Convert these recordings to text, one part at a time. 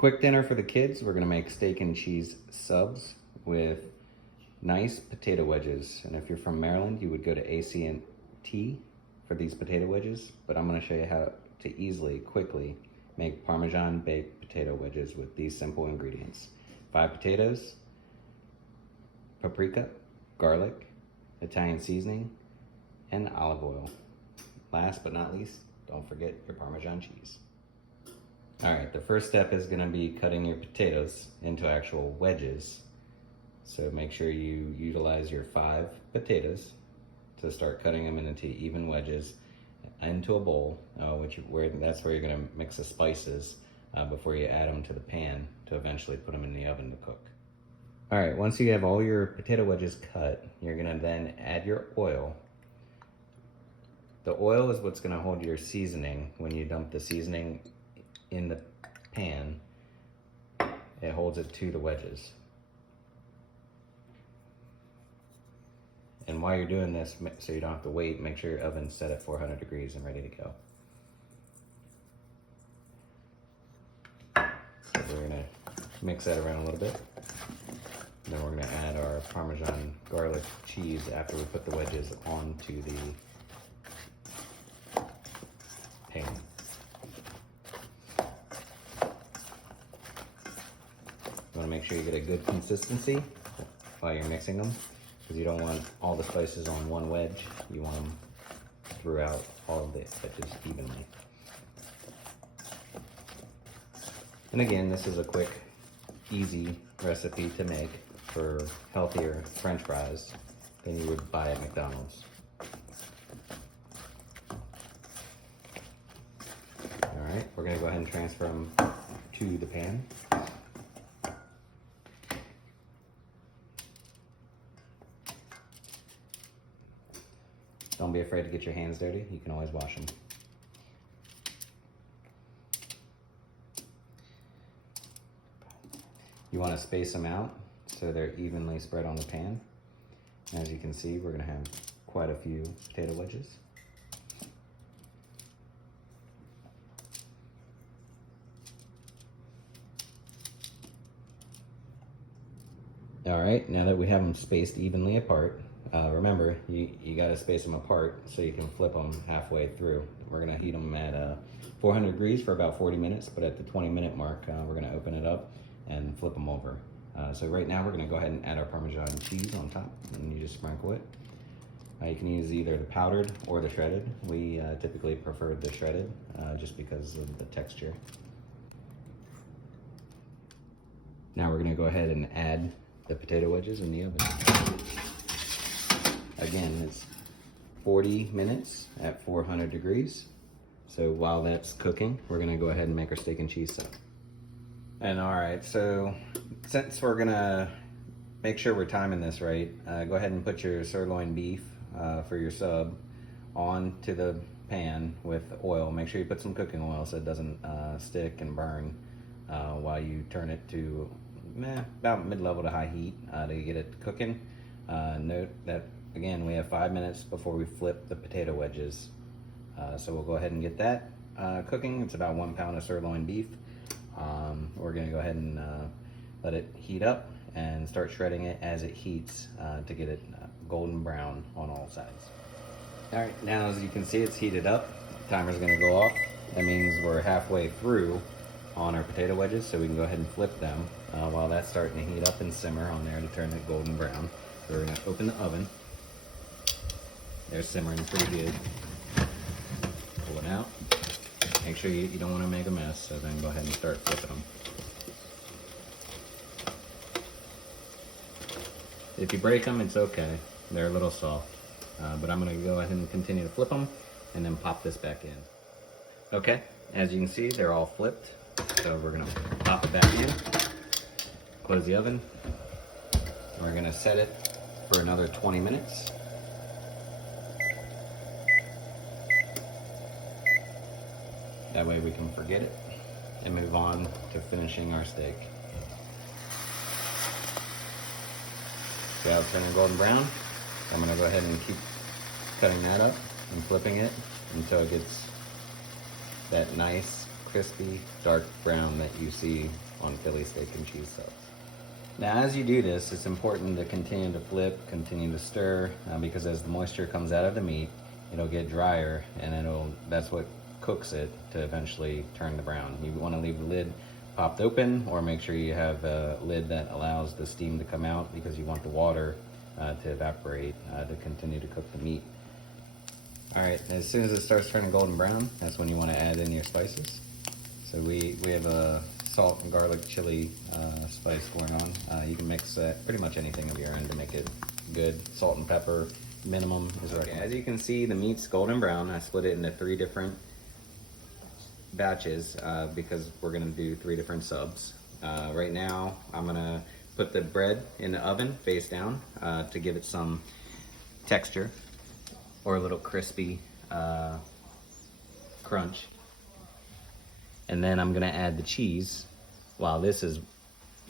Quick dinner for the kids. We're gonna make steak and cheese subs with nice potato wedges. And if you're from Maryland, you would go to AC&T for these potato wedges, but I'm gonna show you how to easily, quickly make Parmesan baked potato wedges with these simple ingredients. 5 potatoes, paprika, garlic, Italian seasoning, and olive oil. Last but not least, don't forget your Parmesan cheese. All right, the first step is gonna be cutting your potatoes into actual wedges. So make sure you utilize your 5 potatoes to start cutting them into even wedges into a bowl, that's where you're gonna mix the spices before you add them to the pan to eventually put them in the oven to cook. All right, once you have all your potato wedges cut, you're gonna then add your oil. The oil is what's gonna hold your seasoning. When you dump the seasoning in the pan, it holds it to the wedges. And while you're doing this, so you don't have to wait, make sure your oven's set at 400 degrees and ready to go. So we're gonna mix that around a little bit. And then we're gonna add our Parmesan garlic cheese after we put the wedges onto the pan. You wanna make sure you get a good consistency while you're mixing them, because you don't want all the spices on one wedge. You want them throughout all of the wedges evenly. And again, this is a quick, easy recipe to make for healthier French fries than you would buy at McDonald's. All right, we're gonna go ahead and transfer them to the pan. Don't be afraid to get your hands dirty. You can always wash them. You want to space them out so they're evenly spread on the pan. As you can see, we're going to have quite a few potato wedges. All right, now that we have them spaced evenly apart, remember, you got to space them apart so you can flip them halfway through. We're going to heat them at 400 degrees for about 40 minutes, but at the 20-minute mark, we're going to open it up and flip them over. So right now, we're going to go ahead and add our Parmesan cheese on top, and you just sprinkle it. You can use either the powdered or the shredded. We typically prefer the shredded just because of the texture. Now we're going to go ahead and add the potato wedges in the oven. Again, it's 40 minutes at 400 degrees. So while that's cooking, we're gonna go ahead and make our steak and cheese sub. And all right, so since we're gonna make sure we're timing this right, go ahead and put your sirloin beef for your sub onto the pan with oil. Make sure you put some cooking oil so it doesn't stick and burn while you turn it to about mid-level to high heat to get it cooking. Note that, again, we have 5 minutes before we flip the potato wedges. So we'll go ahead and get that cooking. It's about 1 pound of sirloin beef. We're gonna go ahead and let it heat up and start shredding it as it heats to get it golden brown on all sides. All right, now as you can see, it's heated up. Timer's gonna go off. That means we're halfway through on our potato wedges, so we can go ahead and flip them while that's starting to heat up and simmer on there to turn it golden brown. So we're gonna open the oven. They're simmering pretty good. Pull it out. Make sure you don't want to make a mess, so then go ahead and start flipping them. If you break them, it's okay. They're a little soft. But I'm going to go ahead and continue to flip them and then pop this back in. Okay, as you can see, they're all flipped. So we're going to pop it back in, close the oven, and we're going to set it for another 20 minutes. That way we can forget it and move on to finishing our steak. See how it's turning golden brown? I'm gonna go ahead and keep cutting that up and flipping it until it gets that nice crispy, dark brown that you see on Philly steak and cheese subs. Now, as you do this, it's important to continue to flip, continue to stir, because as the moisture comes out of the meat, it'll get drier, and that's what cooks it to eventually turn the brown. You want to leave the lid popped open, or make sure you have a lid that allows the steam to come out, because you want the water to evaporate to continue to cook the meat. All right, as soon as it starts turning golden brown, that's when you want to add in your spices. So we have a salt and garlic chili spice going on. You can mix pretty much anything of your own to make it good. Salt and pepper minimum is right. As you can see, the meat's golden brown. I split it into 3 different batches because we're gonna do 3 different subs. Right now, I'm gonna put the bread in the oven face down to give it some texture or a little crispy crunch. And then I'm gonna add the cheese while this is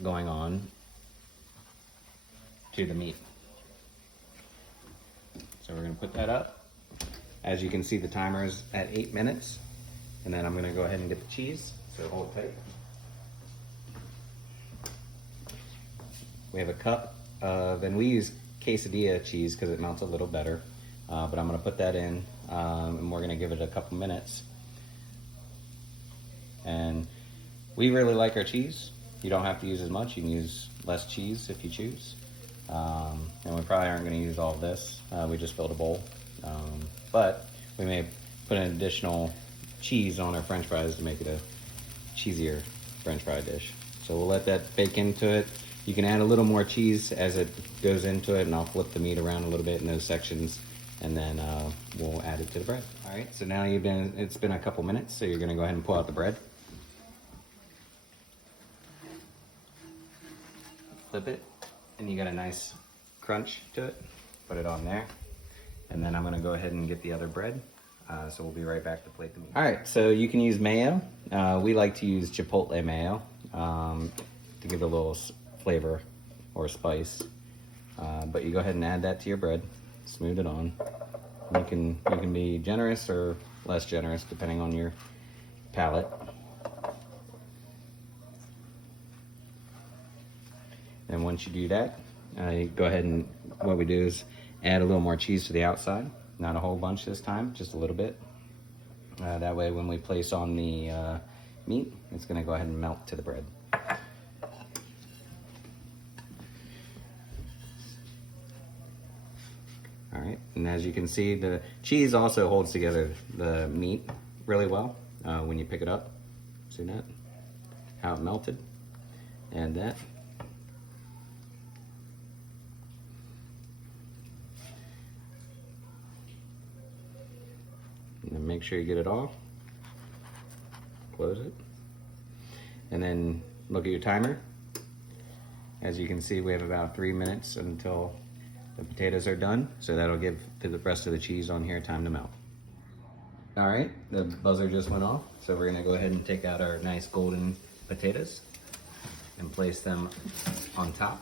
going on to the meat. So we're gonna put that up. As you can see, the timer is at 8 minutes. And then I'm gonna go ahead and get the cheese, so hold tight. We have a cup of, and we use quesadilla cheese because it melts a little better, but I'm gonna put that in, and we're gonna give it a couple minutes. And we really like our cheese. You don't have to use as much. You can use less cheese if you choose. And we probably aren't gonna use all of this. We just filled a bowl. But we may put an additional cheese on our french fries to make it a cheesier french fry dish. So we'll let that bake into it. You can add a little more cheese as it goes into it, and I'll flip the meat around a little bit in those sections, and then we'll add it to the bread. All right, so now it's been a couple minutes, so you're gonna go ahead and pull out the bread. Flip it, and you got a nice crunch to it. Put it on there. And then I'm gonna go ahead and get the other bread. So we'll be right back to plate the meat. All right, so you can use mayo. We like to use chipotle mayo to give it a little flavor or spice. But you go ahead and add that to your bread, smooth it on. You can be generous or less generous depending on your palate. And once you do that, you go ahead and what we do is add a little more cheese to the outside. Not a whole bunch this time, just a little bit. That way when we place on the meat, it's gonna go ahead and melt to the bread. All right, and as you can see, the cheese also holds together the meat really well when you pick it up. See that? How it melted. Add that. And make sure you get it off. Close it. And then look at your timer. As you can see, we have about 3 minutes until the potatoes are done. So that'll give the rest of the cheese on here time to melt. All right, the buzzer just went off. So we're gonna go ahead and take out our nice golden potatoes and place them on top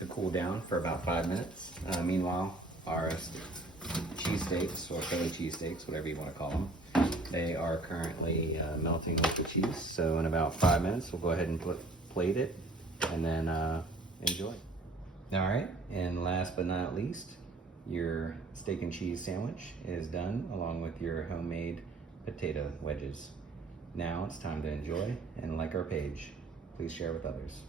to cool down for about 5 minutes. Meanwhile, our cheesesteaks, or Philly cheesesteaks, whatever you want to call them, they are currently melting with the cheese. So in about 5 minutes, we'll go ahead and plate it and then enjoy. All right, and last but not least, your steak and cheese sandwich is done along with your homemade potato wedges. Now it's time to enjoy and like our page. Please share with others.